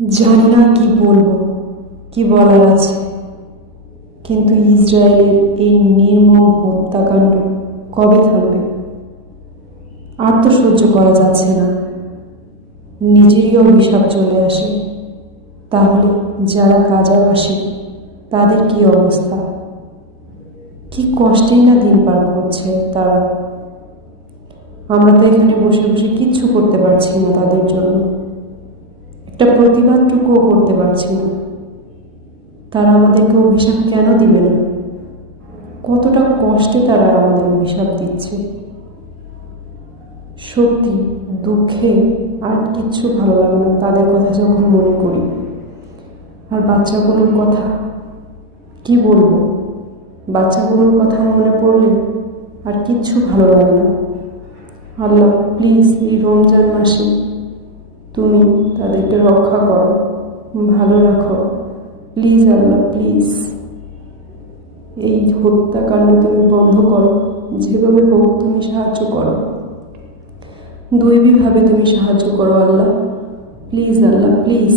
জানি না কি বলবো, কি বলার আছে, কিন্তু ইসরায়েলের এই নির্মম হত্যাকাণ্ড কবে থামবে? আর তো সহ্য করা যাচ্ছে না। নিজেরই অভিশাপ চলে আসে, তাহলে যারা গাজাবাসী তাদের কি অবস্থা? কি কষ্টেই না দিন পার করছে তারা। আমরা তো এখানে বসে বসে কিচ্ছু করতে পারছি না তাদের জন্য, একটা প্রতিবাদটুকুও করতে পারছি না। তারা আমাদেরকে অভিশাপ কেন দিবে না? কতটা কষ্টে তারা আমাদের অভিশাপ দিচ্ছে। সত্যি দুঃখে আর কিচ্ছু ভালো লাগে না তাদের কথা যখন মনে করি। আর বাচ্চাগুলোর কথা কি বলবো, বাচ্চাগুলোর কথা মনে পড়লে আর কিচ্ছু ভালো লাগে না। আল্লাহ প্লিজ এই রমজান মাসে তুমি তাদেরকে রক্ষা করো, ভালো রাখো, প্লিজ আল্লাহ প্লিজ। এই হত্যাকাণ্ড তুমি বন্ধ করো, যেভাবে হোক তুমি সাহায্য করো, দৈবিকভাবে তুমি সাহায্য করো আল্লাহ, প্লিজ আল্লাহ প্লিজ।